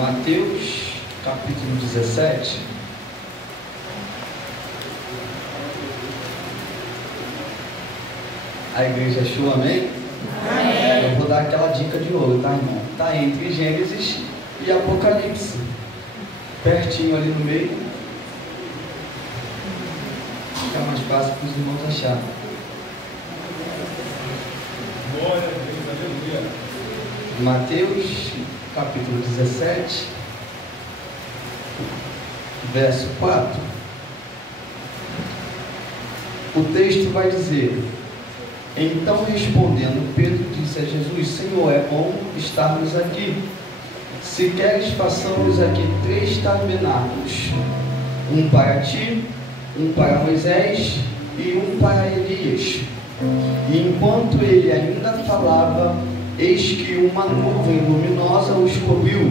Mateus capítulo 17. A igreja achou, amém? Amém. Eu vou dar aquela dica de ouro, tá, irmão? Está entre Gênesis e Apocalipse, pertinho ali no meio. Fica mais fácil para os irmãos achar. Glória a Deus, aleluia. Mateus capítulo 17, verso 4. O texto vai dizer: então respondendo Pedro disse a Jesus: Senhor, é bom estarmos aqui. Se queres, façamos aqui 3 tabernáculos, um para ti, um para Moisés e um para Elias. E enquanto ele ainda falava, eis que uma nuvem luminosa os cobriu,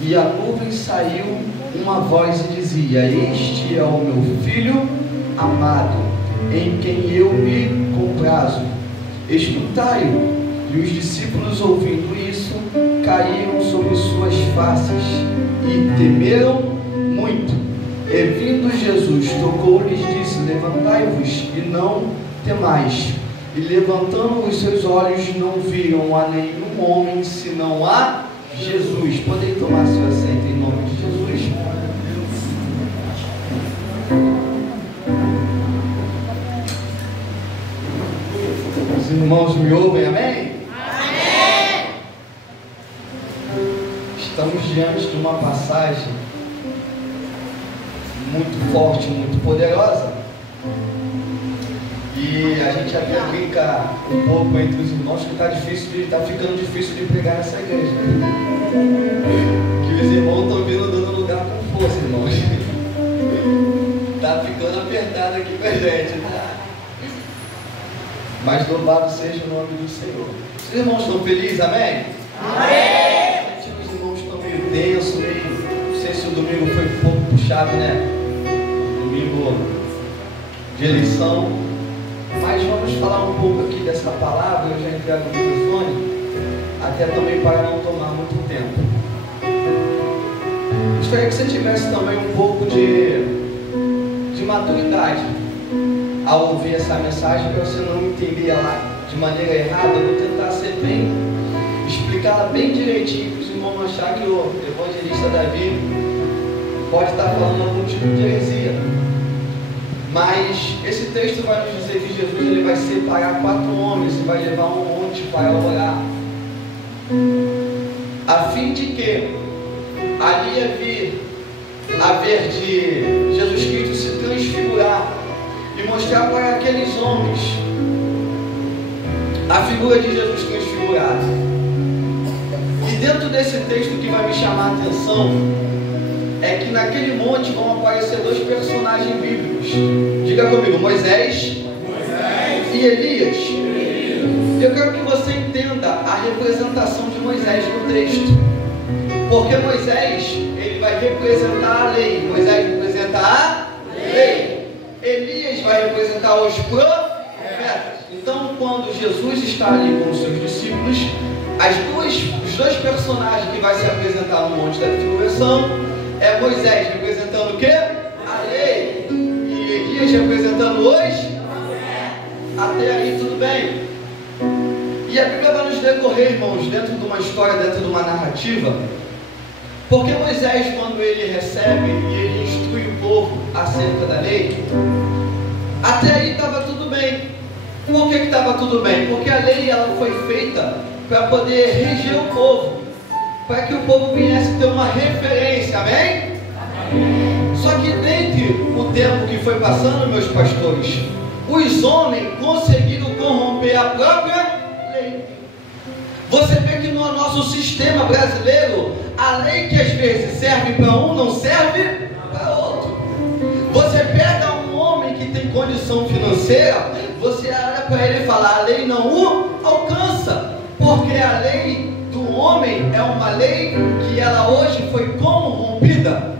e a nuvem saiu uma voz e dizia: este é o meu filho amado, em quem eu me comprazo, escutai-o. E os discípulos, ouvindo isso, caíram sobre suas faces e temeram muito. E vindo Jesus, tocou-lhes e disse: levantai-vos e não temais. E levantando os seus olhos, não viram a nenhum homem, senão a Jesus. Podem tomar seu assento em nome de Jesus? Os irmãos me ouvem, amém? Amém! Estamos diante de uma passagem muito forte, muito poderosa. E a gente até brinca um pouco entre os irmãos que está ficando difícil de pregar nessa igreja. Que os irmãos estão vindo dando lugar com força, irmãos. Está ficando apertado aqui com a gente, tá? Mas louvado seja o nome do Senhor. Os irmãos estão felizes, amém? Amém! Os irmãos estão meio tensos, não sei se o domingo foi um pouco puxado, né? Domingo de eleição. Mas vamos falar um pouco aqui dessa palavra. Eu já entrego o microfone, até também para não tomar muito tempo. Gostaria que você tivesse também um pouco de maturidade ao ouvir essa mensagem, para você não entender ela de maneira errada. Eu vou tentar ser explicá-la bem direitinho, para os irmãos não acharem que o evangelista Davi pode estar falando algum tipo de heresia. Mas esse texto vai nos dizer que Jesus ele vai separar 4 homens e vai levar um monte para orar, a fim de que ali haver de Jesus Cristo se transfigurar e mostrar para aqueles homens a figura de Jesus transfigurado. E dentro desse texto, que vai me chamar a atenção é que naquele monte vão aparecer 2 personagens bíblicos. Diga comigo: Moisés e Elias. Eu quero que você entenda a representação de Moisés no texto, porque Moisés ele vai representar a lei. Moisés representa a lei. Elias vai representar os profetas. Então, quando Jesus está ali com os seus discípulos, os dois personagens que vai se apresentar no monte da transfiguração é Moisés representando o quê? A lei. E Elias representando os profetas. Até aí tudo bem. E a Bíblia vai nos decorrer, irmãos, dentro de uma história, dentro de uma narrativa. Porque Moisés, quando ele recebe e ele instrui o povo acerca da lei, até aí estava tudo bem. Por que estava tudo bem? Porque a lei ela foi feita para poder reger o povo, para que o povo viesse ter uma referência, amém? Só que dentre o tempo que foi passando, meus pastores, os homens conseguiram corromper a própria lei. Você vê que no nosso sistema brasileiro, a lei que às vezes serve para um, não serve para outro. Você pega um homem que tem condição financeira, você olha para ele e fala: a lei não o alcança, porque a lei do homem é uma lei que ela hoje foi corrompida.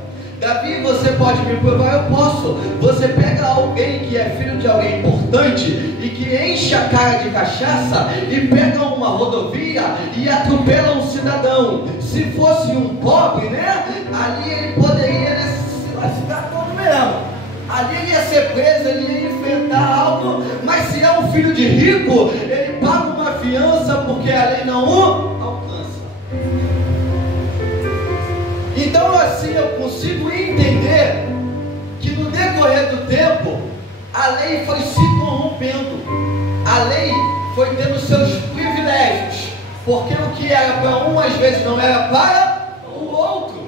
Davi, você pode me provar? Eu posso. Você pega alguém que é filho de alguém importante e que enche a cara de cachaça e pega uma rodovia e atropela um cidadão. Se fosse um pobre, né? Ali ele poderia se lascar todo mesmo. Ali ele ia ser preso, ele ia enfrentar algo. Mas se é um filho de rico, ele paga uma fiança porque a lei não o alcança. Então assim eu consigo entender que no decorrer do tempo a lei foi se corrompendo, a lei foi tendo seus privilégios, porque o que era para um às vezes não era para o outro.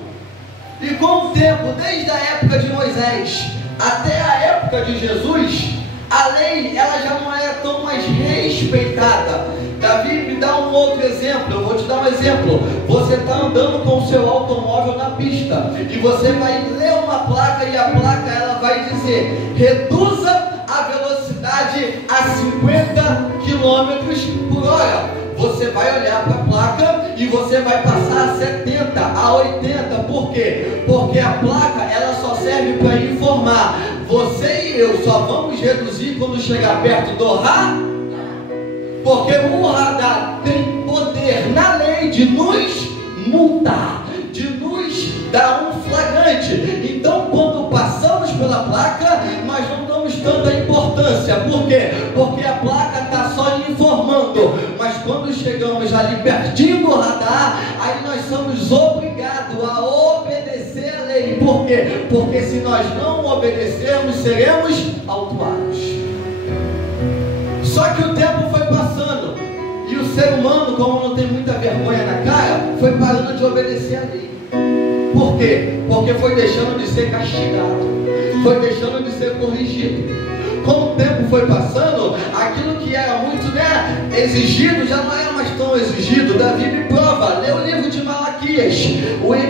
E com o tempo, desde a época de Moisés até a época de Jesus, a lei ela já não era tão mais respeitada. Davi, me dá um outro exemplo. Eu vou te dar um exemplo. Você está andando com o seu automóvel na pista e você vai ler uma placa e a placa ela vai dizer: reduza a velocidade a 50 km por hora. Você vai olhar para a placa e você vai passar a 70, a 80. Por quê? Porque a placa ela só serve para informar. Você e eu só vamos reduzir quando chegar perto do radar. Porque o radar tem poder na lei de nos multar, de nos dar um flagrante. Então quando passamos pela placa, nós não damos tanta importância. Por quê? Porque a placa está só informando. Mas quando chegamos ali pertinho do radar, aí nós somos obrigados a obedecer a lei. Por quê? Porque se nós não obedecermos, seremos autuados. Só que o tempo foi passando e o ser humano, como não tem muita vergonha na cara, foi parando de obedecer a lei. Por quê? Porque foi deixando de ser castigado, foi deixando de ser corrigido. Com o tempo foi passando, aquilo que era muito exigido já não era mais tão exigido. Davi me prova, lê o livro de Malaquias,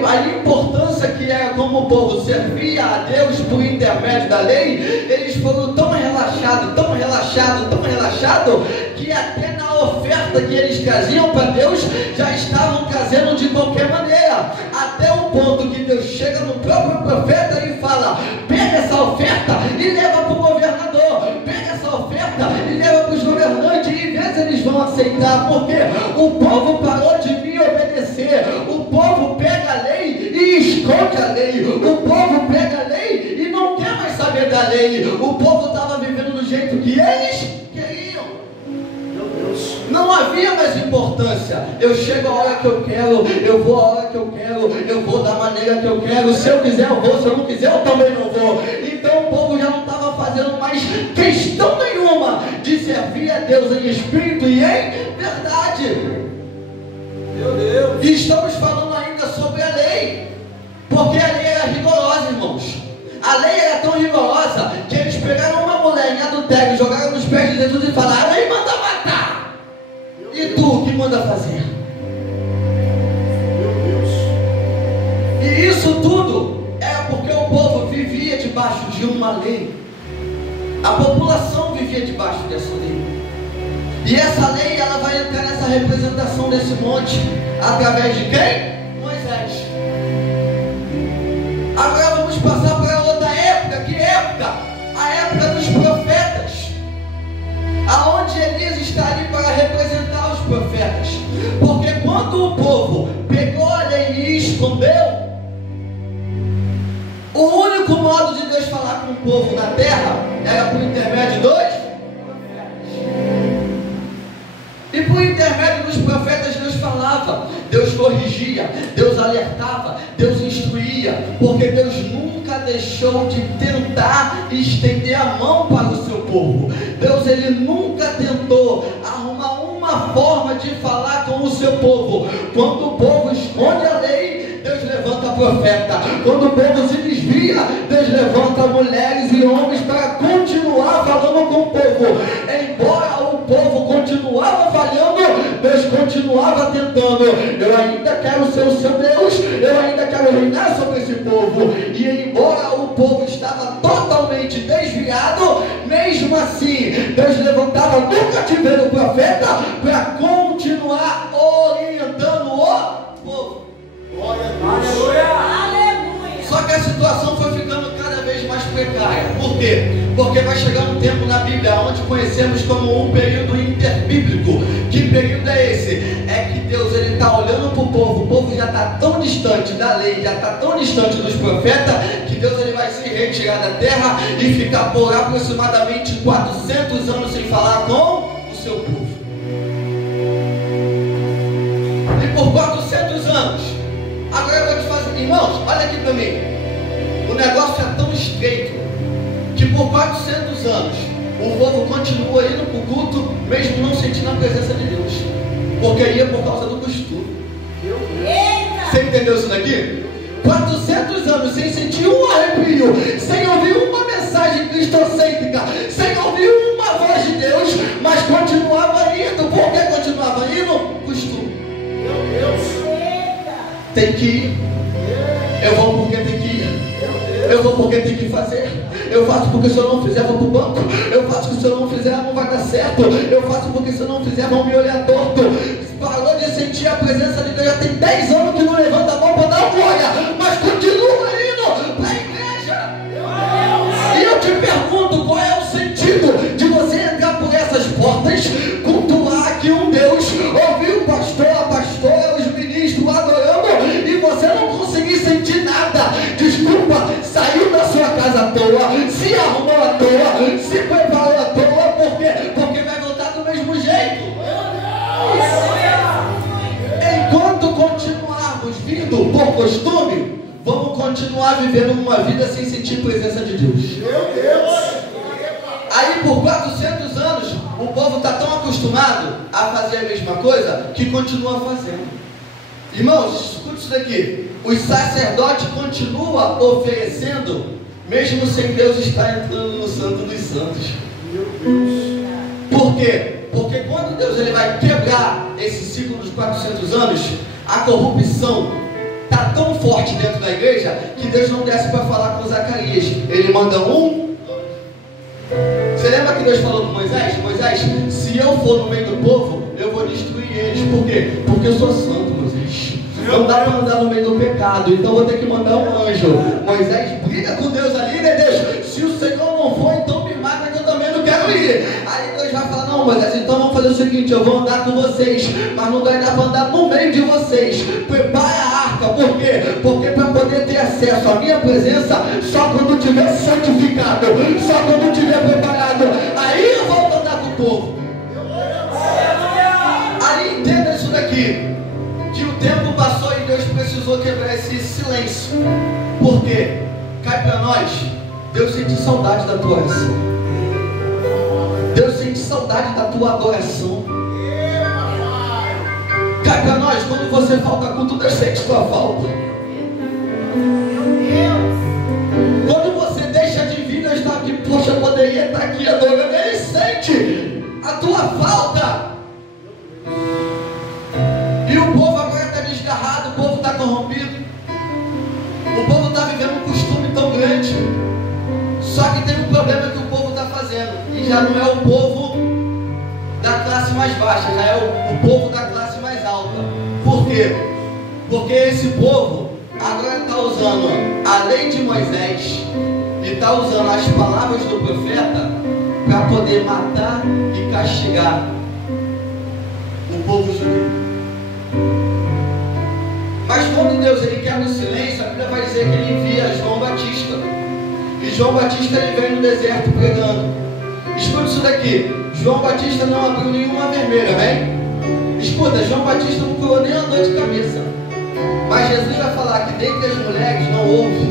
a importância que era como o povo servia a Deus por intermédio da lei. Eles foram tão relaxados, que até na oferta que eles traziam para Deus, já estavam trazendo de qualquer maneira, até o ponto que Deus chega no próprio profeta e fala: pega essa oferta e leva para o governador, pega essa oferta e leva para os governantes, e vezes eles vão aceitar, porque o povo parou de me obedecer. O povo pega a lei e esconde a lei, o povo pega a lei e não quer mais saber da lei. O povo estava vivendo do jeito que eles queriam. Não havia mais importância. Eu chego a hora que eu quero, eu vou a hora que eu quero, eu vou da maneira que eu quero. Se eu quiser eu vou, se eu não quiser eu também não vou. Então o povo já não estava fazendo mais questão nenhuma de servir a Deus em espírito e em verdade. Meu Deus. E estamos falando ainda sobre a lei, porque a lei era rigorosa, irmãos. A lei era tão rigorosa que eles pegaram uma mulher em adultério, jogaram nos pés de Jesus e falaram: aí manda matar. E tu, o que manda fazer? Meu Deus. E isso tudo era porque o povo vivia debaixo de uma lei. A população vivia debaixo dessa lei. E essa lei, ela vai entrar nessa representação desse monte através de quem? Moisés. Agora vamos passar para outra época. Que época? A época dos profetas, aonde Elias está ali para representar os profetas. Porque quando o povo pegou a lei e escondeu, o único modo de Deus falar com o povo na terra era por intermédio dos profetas. E por intermédio dos profetas Deus falava, Deus corrigia, Deus alertava, Deus instruía, porque Deus nunca deixou de tentar estender a mão para o seu povo. Deus, ele nunca tentou arrumar uma forma de falar com o seu povo. Quando o povo esconde a lei, Deus levanta profeta. Quando o povo se desvia, Deus levanta mulheres e homens para continuar falando com o povo. Embora o povo continuava falhando, Deus continuava tentando. Eu ainda quero ser o seu Deus, eu ainda quero reinar sobre esse povo. E embora o povo estava totalmente desviado, mesmo assim Deus levantava no cativeiro o profeta para continuar orientando o povo. Glória a Deus. Aleluia. Só que a situação quê? Porque vai chegar um tempo na Bíblia onde conhecemos como um período interbíblico. Que período é esse? É que Deus está olhando para o povo já está tão distante da lei, já está tão distante dos profetas, que Deus vai se retirar da terra e ficar por aproximadamente 400 anos sem falar com o seu povo. E por 400 anos, agora eu vou te fazer, irmãos, olha aqui para mim, o negócio é tão estreito que por 400 anos o povo continua indo para o culto, mesmo não sentindo a presença de Deus, porque ia por causa do costume. Você entendeu isso daqui? 400 anos sem sentir um arrepio, sem ouvir uma mensagem cristocêntrica, sem ouvir uma voz de Deus, mas continuava indo. Por que continuava indo? Costume. Tem que ir. Eu vou porque tem que ir. Eu vou porque tem que fazer. Eu faço porque se eu não fizer vou pro banco. Eu faço porque se eu não fizer não vai dar certo. Eu faço porque se eu não fizer vão me olhar torto. Parou de sentir a presença de Deus. Já tem 10 anos que não levanta a mão para dar glória, mas continua indo para a igreja. E eu te pergunto, qual é o sentido de você entrar por essas portas, cultuar aqui um Deus, ouvir o pastor, a pastora, os ministros adorando, e você não conseguir sentir nada? Desculpa, saiu da sua casa à toa, se arrumou à toa, se preparou à toa. Por quê? Porque vai voltar do mesmo jeito. Enquanto continuarmos vindo por costume, vamos continuar vivendo uma vida sem sentir presença de Deus. Aí por 400 anos o povo está tão acostumado a fazer a mesma coisa que continua fazendo. Irmãos, escute isso daqui. Os sacerdotes continuam oferecendo, mesmo sem Deus estar entrando no Santo dos Santos. Por quê? Porque quando Deus vai quebrar esse ciclo dos 400 anos, a corrupção está tão forte dentro da igreja que Deus não desce para falar com Zacarias. Ele manda um. Você lembra que Deus falou com Moisés? Moisés, se eu for no meio do povo, eu vou destruir eles. Por quê? Porque eu sou santo, Moisés. Não dá para andar no meio do pecado, então vou ter que mandar um anjo. Moisés briga com Deus ali, né? Deus, se o Senhor não for, então me mata que eu também não quero ir. Aí Deus vai falar, não, Moisés, então vamos fazer o seguinte, eu vou andar com vocês, mas não vai dar para andar no meio de vocês. Prepara a arca, por quê? Porque para poder ter acesso à minha presença, só quando tiver santificado, só quando tiver preparado, aí eu volto a andar com o povo. Aí entenda isso daqui, que o tempo passou e Deus precisou quebrar esse silêncio. Por quê? Cai para nós, Deus sente saudade da tua oração. Deus sente saudade da tua adoração. Cai para nós, quando você falta culto, Deus sente tua falta. Quando você deixa de vir, Deus está aqui, poxa, eu poderia estar aqui adorando. Ele sente a tua falta. E o povo agora está desgarrado, o povo está corrompido. O povo está vivendo um costume tão grande. Só que tem um problema que o povo está fazendo. E já não é o povo da classe mais baixa, já é o povo da classe mais alta. Por quê? Porque esse povo agora está usando a lei de Moisés e está usando as palavras do profeta para poder matar e castigar o povo judeu. Mas quando Deus quebra o silêncio, a Bíblia vai dizer que ele envia João Batista. E João Batista ele veio no deserto pregando. Escuta isso daqui. João Batista não abriu nenhuma vermelha, amém? Escuta, João Batista não curou nem uma dor de cabeça. Mas Jesus vai falar que dentre as mulheres não houve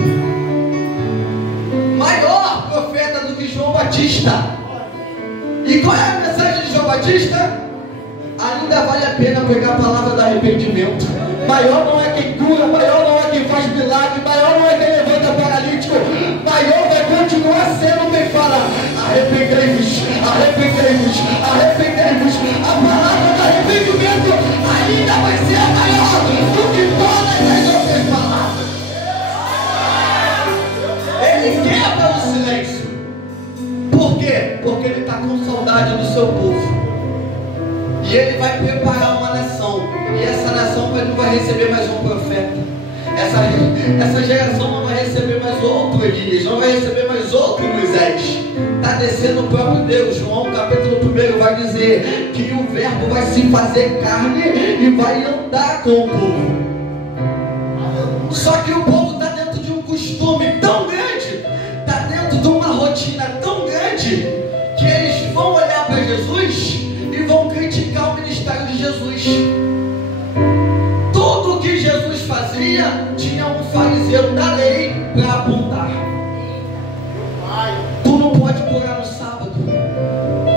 maior profeta do que João Batista. E qual é a mensagem de João Batista? Ainda vale a pena pegar a palavra do arrependimento. Maior não é quem cura, maior não é quem faz milagre, maior não é quem levanta paralítico, maior vai continuar sendo quem fala: arrependei-vos, arrependei-vos, arrependei-vos. A palavra do arrependimento ainda vai ser maior do que todas as outras palavras. Ele quebra o silêncio. Por quê? Porque ele está com saudade do seu povo. E ele vai preparar uma nação. E essa nação não vai receber mais um profeta. Essa geração não vai receber mais outro Elias, não vai receber mais outro Moisés. Está descendo o próprio Deus. João capítulo 1 vai dizer que o verbo vai se fazer carne e vai andar com o povo. Só que o povo está dentro de um costume tão grande, está dentro de uma rotina tão grande, que eles vão olhar para Jesus e vão criticar o ministério de Jesus. Tudo que Jesus fazia, tinha um fariseu da lei para apontar. Tu não pode orar no sábado.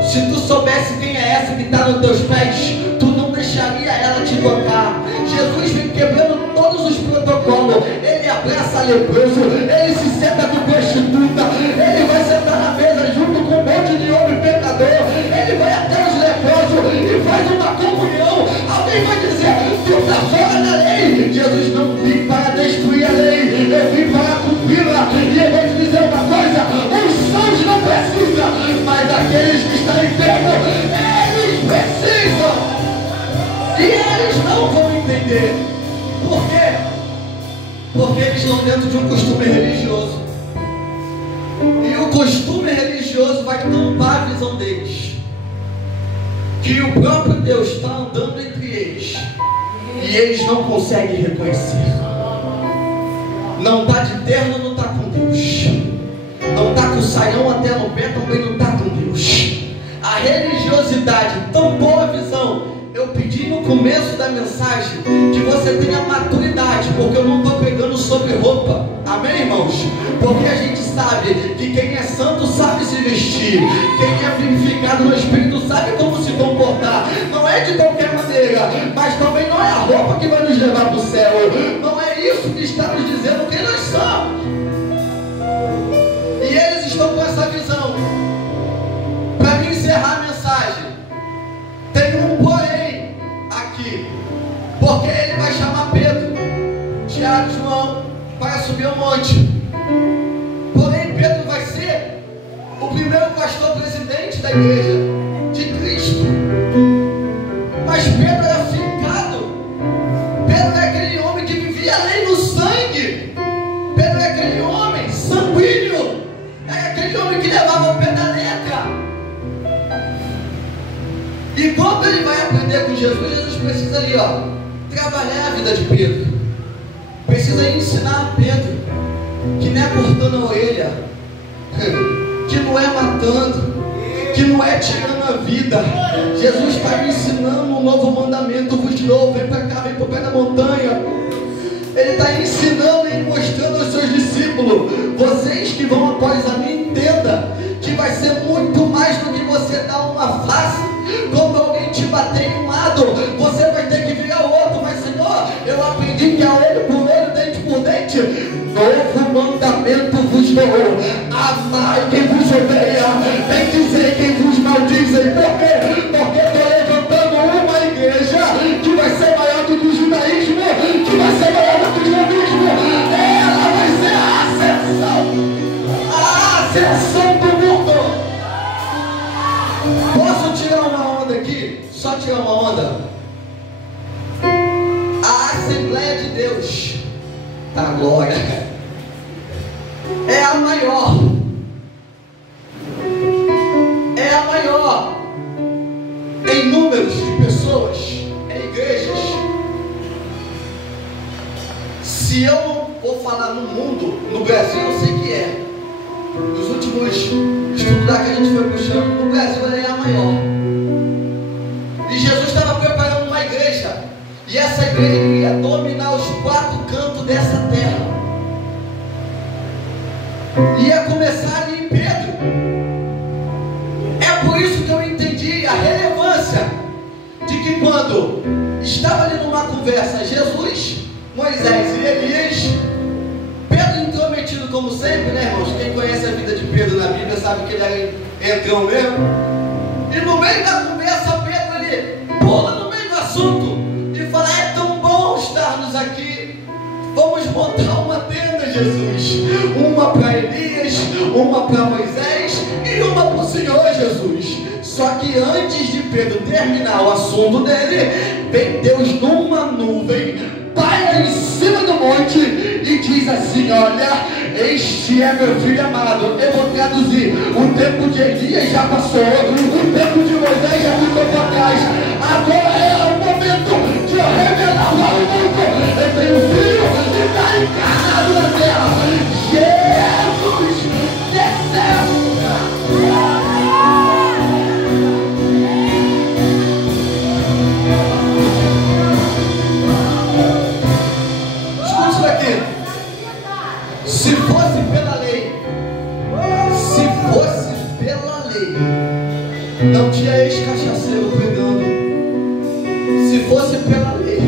Se tu soubesse quem é essa que está nos teus pés, tu não deixaria ela te tocar. Jesus vem quebrando todos os protocolos. Ele abraça leproso, ele se senta com prostituta, ele vai sentar na mesa junto com um monte de homem pecador, ele vai até os leprosos e faz uma comunhão. Alguém vai dizer, tu está fora da lei. Jesus não vim para destruir a lei, eu vim para cumpri-la. E eu vou te dizer uma coisa, os sãos não precisam, mas aqueles que estão enfermos, eles precisam. E eles não vão entender. Por quê? Porque eles estão dentro de um costume religioso. E o costume religioso vai tampar a visão deles, que o próprio Deus está andando entre eles, e eles não conseguem reconhecer. Não está de terno, não está com Deus. Não está com o saião até no pé, também não está com Deus. A religiosidade tampou a visão. Eu pedi no começo da mensagem que você tenha maturidade, porque eu não estou pregando sobre roupa. Amém, irmãos? Porque a gente sabe que quem é santo sabe se vestir, quem é vivificado no Espírito sabe como se comportar. Não é de qualquer maneira, mas também não é a roupa que vai nos levar para o céu. Não é isso que está nos dizendo quem nós somos. E eles estão com essa visão. Para mim encerrar a mensagem, tem um porém aqui, porque ele vai chamar Pedro, Tiago e João para subir ao monte. Porém Pedro vai ser o primeiro pastor presidente da igreja de Cristo. Mas Pedro era fincado. Pedro é aquele homem que vivia a lei no sangue. Pedro é aquele homem sanguíneo, é aquele homem que levava o pé da letra. E quando ele vai aprender com Jesus, Jesus precisa ali, trabalhar a vida de Pedro. Precisa ensinar a Pedro que não é cortando a orelha, que não é matando, que não é tirando a vida. Jesus está me ensinando um novo mandamento, vos dou, vem para cá, vem para o pé da montanha. Ele está ensinando e mostrando aos seus discípulos: vocês que vão após a mim, entenda que vai ser muito mais do que você dar uma face. Quando alguém te bater em um lado, você vai ter que virar o outro. Mas Senhor, eu aprendi que é olho por olho, dente por dente. Novo mandamento vos dou: amai quem vos odeia, bendizei quem vos maldizem. Por quê? Porque estou levantando uma igreja que vai ser maior do que o judaísmo, que vai ser maior do que o islamismo. Ela vai ser a ascensão do mundo. Posso tirar uma onda aqui? Só tirar uma onda. A Assembleia de Deus da Glória é a maior. É a maior em números de pessoas, em igrejas. Se eu não vou falar no mundo, no Brasil eu sei que é. Nos últimos estudos que a gente foi puxando, no Brasil ela é a maior. E Jesus estava preparando uma igreja, e essa igreja iria dominar os 4 cantos dessa terra. Ia começar ali em Pedro. É por isso que eu entendi a relevância de que quando estava ali numa conversa Jesus, Moisés e Elias, Pedro intrometido como sempre, né, irmãos? Quem conhece a vida de Pedro na Bíblia sabe que ele era entrão mesmo. E no meio da conversa, Pedro ali pula no meio do assunto e fala: é tão bom estarmos aqui. Vamos montar uma tenda, Jesus. Uma para Elias, uma para Moisés e uma para o Senhor Jesus. Só que antes de Pedro terminar o assunto dele, vem Deus numa nuvem, paira em cima do monte olha, este é meu filho amado. Eu vou traduzir: o tempo de Elias já passou, o tempo de Moisés já ficou para trás. Agora é o momento de eu revelar para o mundo: eu tenho um filho que está encarnado na terra. Jesus desceu. Escute isso daqui. Se fosse pela lei, não tinha ex-cachaceiro pregando. Se fosse pela lei,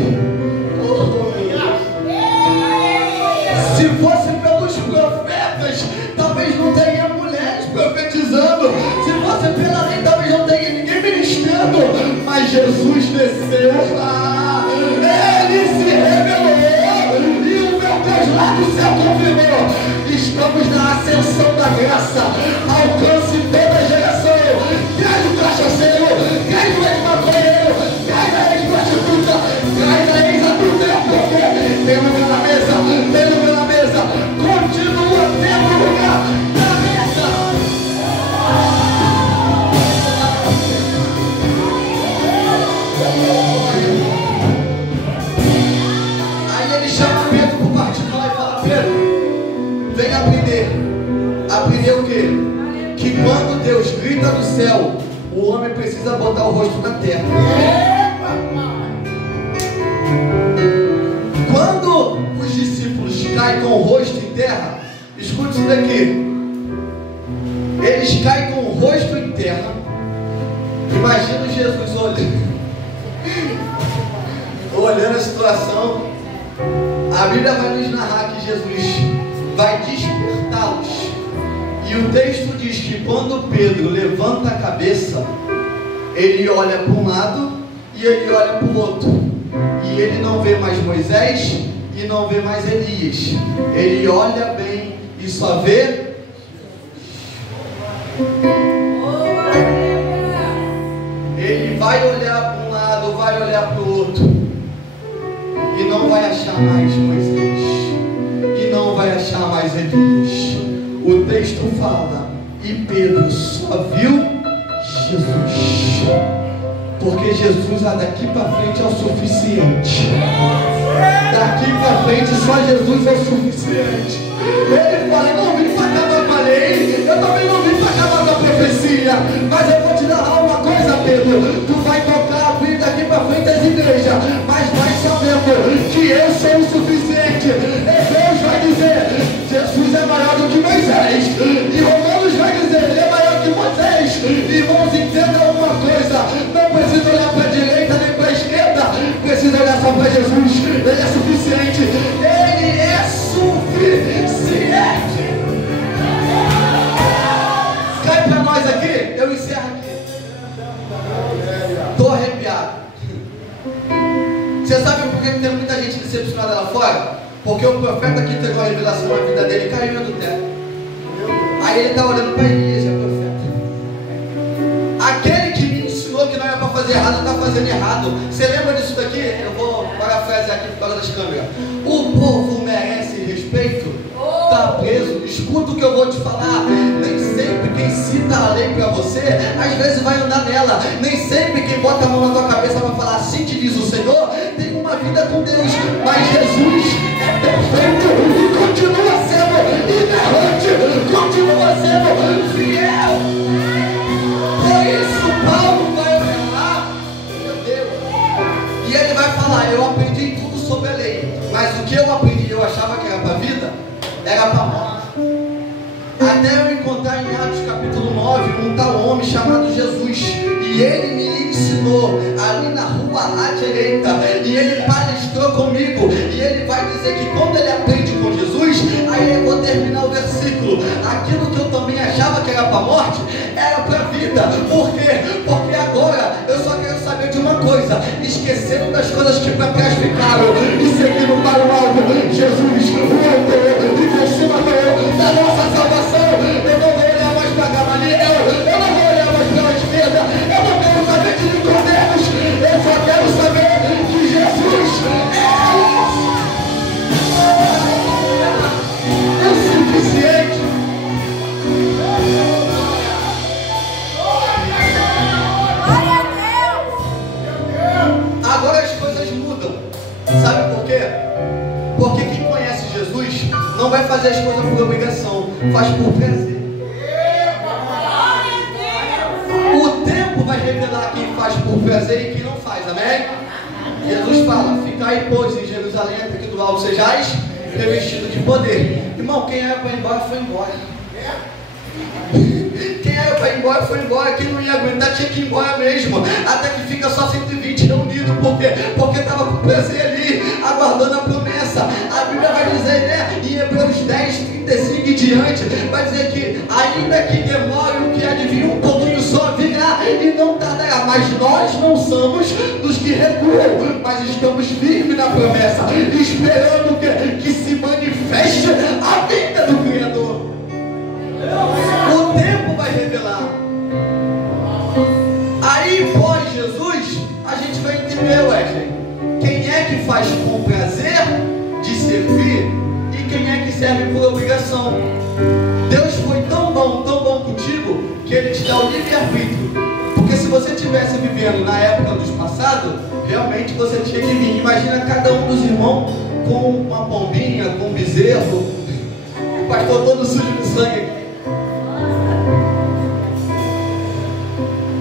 se fosse pelos profetas, talvez não teria mulheres profetizando. Se fosse pela lei, talvez não teria ninguém ministrando. Mas Jesus desceu lá, ele se revelou, e o meu Deus lá do céu confirmou. Estamos na ascensão da graça. Alcance toda a geração. Cai do cachaceiro, cai do ex-maconheiro, cai da ex-prostituta, cai da ex-adultera. Tem lugar na mesa, tem lugar na mesa. Continua tendo lugar na mesa. Aí ele chama Pedro para o particular e fala: Pedro, vem aprender. Aprender o quê? Que quando Deus grita do céu, o homem precisa botar o rosto na terra. Quando os discípulos caem com o rosto em terra, escute isso daqui. Eles caem com o rosto em terra. Imagina Jesus olhando a situação. A Bíblia vai nos narrar que Jesus vai despertá-los. E o texto diz que quando Pedro levanta a cabeça, ele olha para um lado e ele olha para o outro. E ele não vê mais Moisés e não vê mais Elias. Ele olha bem e só vê. Ele vai olhar para um lado, vai olhar para o outro. E não vai achar mais Moisés. E não vai achar mais Elias. O texto fala: e Pedro só viu Jesus. Porque Jesus daqui para frente é o suficiente. Daqui para frente só Jesus é o suficiente. Ele fala: eu não vim para acabar com a lei, eu também não vim para acabar com a profecia, mas eu vou te dar uma coisa, Pedro. Tu vai tocar, abrir daqui para frente as igrejas, mas vai sabendo que eu sou o suficiente. Hebreus vai dizer: Jesus é maior do que Moisés. E Romanos vai dizer: ele é maior que Moisés. Irmãos, entendam uma coisa: não precisa olhar para a direita nem para a esquerda, precisa olhar só para Jesus. Ele é suficiente. Ele é suficiente. Cai para nós aqui, eu encerro aqui. Estou arrepiado. Você sabe por que tem muita gente decepcionada lá fora? Porque o profeta que entregou a revelação na vida dele caiu do teto. Aí ele está olhando para Elias, é profeta. Aquele que me ensinou que não era para fazer errado, está fazendo errado. Você lembra disso daqui? Eu vou parafrasear aqui por causa das câmeras. O povo merece respeito? Está preso. Escuta o que eu vou te falar. Nem sempre quem cita a lei para você, às vezes vai andar nela. Nem sempre quem bota a mão na tua cabeça vai falar: assim te diz o Senhor, tem uma vida com Deus. Mas Jesus é perfeito e continua sendo inerrante, continua sendo fiel. Por isso Paulo vai olhar lá, meu Deus, e ele vai falar: eu aprendi tudo sobre a lei, mas o que eu aprendi, eu achava que era para a vida, era para a morte. Até eu encontrar em Atos capítulo 9 um tal homem chamado Jesus, e ele me ensinou ali na rua à direita, e ele palestrou comigo, e ele vai dizer que quando ele aprende com Jesus, aí eu vou terminar o versículo: aquilo que eu também achava que era para a morte, era para a vida. Por quê? Porque agora eu só quero saber de uma coisa: esquecendo das coisas que para trás ficaram e seguindo para o alto. Jesus, o autor e consumador da nossa salvação. Eu não vou olhar mais para Gamaliel, eu não vou olhar mais para a esquerda, eu não quero saber de Nicodemos, eu só quero saber que Jesus é. Porque quem conhece Jesus não vai fazer as coisas por obrigação, faz por prazer. O tempo vai revelar quem faz por prazer e quem não faz, amém? Jesus fala: ficai, pois, em Jerusalém, até que do alto sejais revestido de poder. Irmão, quem era para ir embora, foi embora. Quem era para ir embora, foi embora. Quem não ia aguentar, tinha que ir embora mesmo. Até que fica só 120 reunidos. Por quê? Porque estava com prazer ali, aguardando a promessa. A Bíblia vai dizer, né, em Hebreus 10, 35 e diante, vai dizer que ainda que demore, o que adivinha um pouquinho só virá e não tardará. Mas nós não somos dos que recuam, mas estamos firmes na promessa, esperando que se manifeste a vinda do Criador. O tempo vai revelar. Aí, pós Jesus, a gente vai entender, Wesley, quem é que faz com prazer de servir e quem é que serve por obrigação. Deus foi tão bom contigo, que Ele te dá o livre-arbítrio. Porque se você estivesse vivendo na época dos passados, realmente você tinha que vir. Imagina cada um dos irmãos com uma pombinha, com um bezerro, o pastor todo sujo de sangue aqui.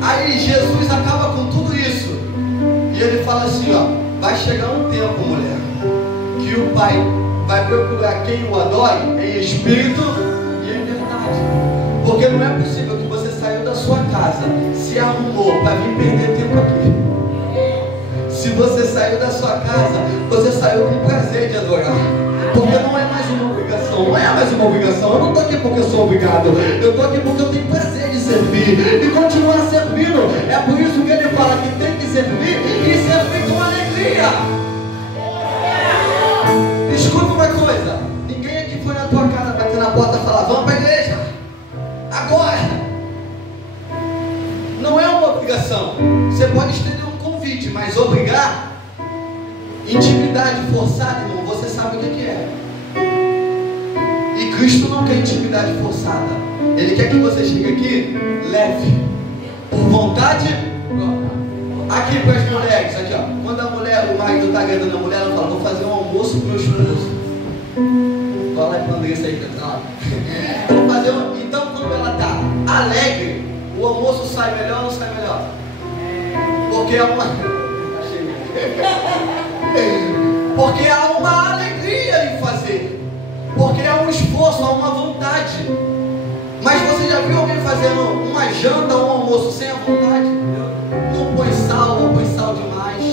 Aí Jesus acaba com tudo isso e Ele fala assim, ó: vai chegar um tempo, mulher, que o Pai vai procurar quem o adore em espírito e em verdade. Porque não é possível que você saiu da sua casa, se arrumou para vir perder tempo aqui. Se você saiu da sua casa, você saiu com prazer de adorar. Porque não é mais uma obrigação, não é mais uma obrigação. Eu não estou aqui porque eu sou obrigado, eu estou aqui porque eu tenho prazer de servir e continuar servindo. É por isso que Ele fala que tem que servir e servir com alegria. Escuta uma coisa: ninguém aqui foi na tua casa bater na porta e falar: vamos para a igreja agora. Não é uma obrigação. Você pode estender um convite, mas obrigar, intimidade forçada, irmão, você sabe o que é. E Cristo não quer intimidade forçada. Ele quer que você chegue aqui leve, por vontade. Aqui para as mulheres, aqui ó, quando a mulher, o marido está agradando a mulher, ela fala: vou fazer um almoço para o meu esposo. Fala aí para a Andressa aí, tá? Vou fazer um... Então quando ela está alegre, o almoço sai melhor ou não sai melhor? Porque é uma... Porque há uma alegria em fazer, porque há um esforço, há uma vontade. Mas você já viu alguém fazendo uma janta ou um almoço sem a vontade? Não põe sal, ou põe sal demais.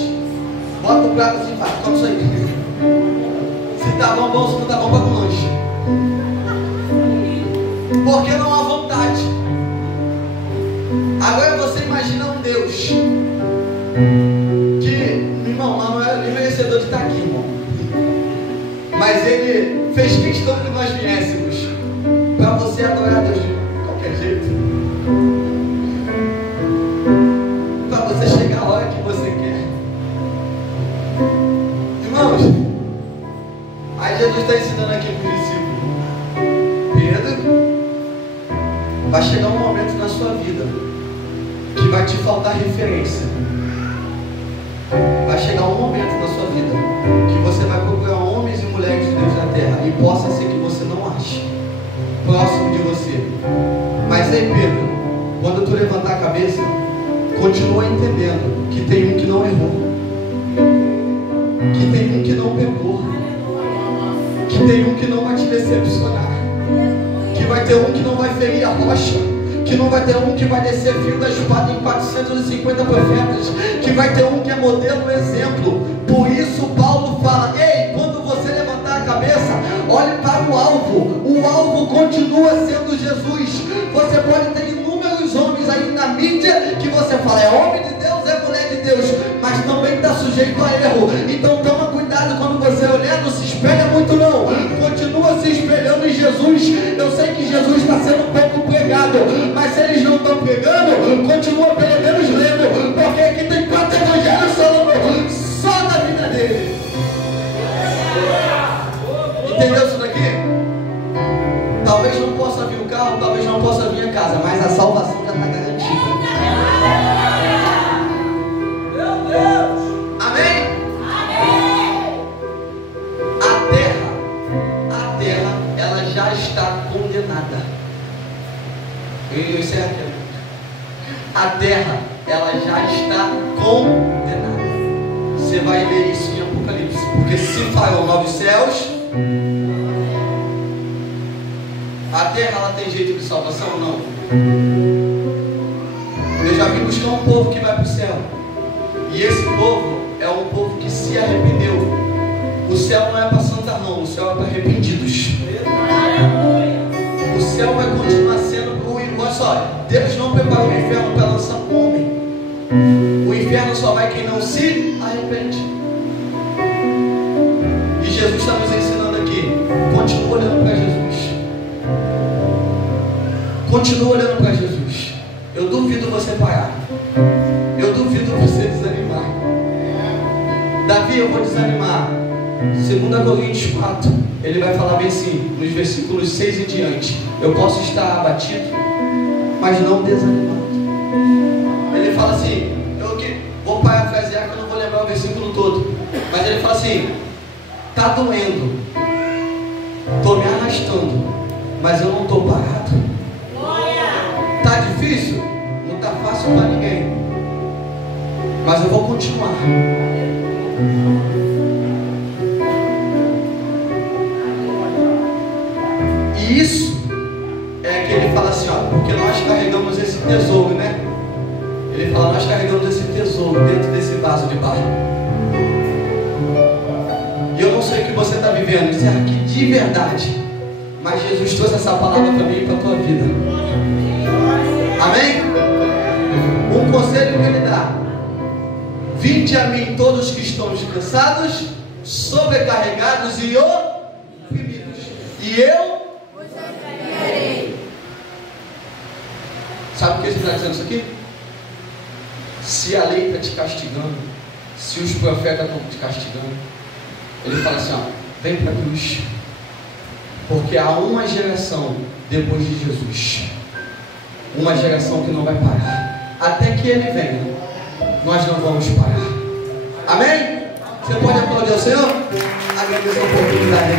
Bota o prato assim e fala: come isso aí. Se tá bom, se não tá bom, bota um lanche. Porque não há vontade. Agora você imagina um Deus que, irmão, não é merecedor de estar aqui, irmão, mas Ele fez questão que nós viéssemos para você adorar a Deus de qualquer jeito, para você chegar a hora que você quer. Irmãos, aí Jesus está ensinando aqui para o discípulo: Pedro, vai chegar um momento na sua vida que vai te faltar referência. Vai chegar um momento na sua vida que você vai procurar homens e mulheres de Deus na terra, e possa ser que você não ache próximo de você. Mas aí, Pedro, quando tu levantar a cabeça, continua entendendo que tem um que não errou, que tem um que não pecou, que tem um que não vai te decepcionar, que vai ter um que não vai ferir a rocha, que não vai ter um que vai descer fio da espada em 450 profetas, que vai ter um que é modelo, exemplo. Por isso Paulo fala: ei, quando você levantar a cabeça, olhe para o alvo continua sendo Jesus. Você pode ter inúmeros homens aí na mídia que você fala: é homem de Deus, é mulher de Deus, mas também está sujeito a erro. Então toma cuidado quando você olhar, não se espelha muito não, continua se espelhando em Jesus. Eu sei que Jesus está sendo pouco pregado, mas se eles não estão pregando, continua pelo menos lendo, porque aqui tem 4 evangelhos falando só da vida dele. Entendeu isso daqui? Talvez não possa vir o carro, talvez não possa vir a casa, mas a salvação já está garantida. Amém? está condenada. Eu encerro aqui. A terra, ela já está condenada. Você vai ler isso em Apocalipse. Porque se farão novos céus, a terra, ela tem jeito de salvação ou não? Eu já vim buscar um povo que vai para o céu. E esse povo é um povo que se arrependeu. O céu não é para Santa não, o céu é para arrependidos. O céu vai continuar sendo para o irmão. Olha só, Deus não preparou o inferno para lançar o homem. O inferno só vai quem não se arrepende. E Jesus está nos ensinando aqui. Continua olhando para Jesus. Continua olhando para Jesus. Eu duvido você parar. Eu duvido você desanimar. Davi, eu vou desanimar. 2 Coríntios 4, ele vai falar bem assim, nos versículos 6 em diante. Eu posso estar abatido, mas não desanimado. Ele fala assim, vou parafrasear que eu não vou lembrar o versículo todo, mas ele fala assim: está doendo, estou me arrastando, mas eu não estou parado. Está difícil? Não está fácil para ninguém, mas eu vou continuar. E isso é que ele fala assim, ó, porque nós carregamos esse tesouro, né? Ele fala, nós carregamos esse tesouro dentro desse vaso de barro. E eu não sei o que você está vivendo, isso é aqui de verdade. Mas Jesus trouxe essa palavra para mim e para a tua vida. Amém? Um conselho que ele dá: vinde a mim todos que estão descansados, sobrecarregados e oprimidos, e eu vos aliviarei. Sabe por que ele está dizendo isso aqui? Se a lei está te castigando, se os profetas estão te castigando, ele fala assim, ó, vem para a cruz. Porque há uma geração depois de Jesus, uma geração que não vai parar. Até que ele venha, nós não vamos parar. Amém? Você pode aplaudir o Senhor? Agradeço a oportunidade.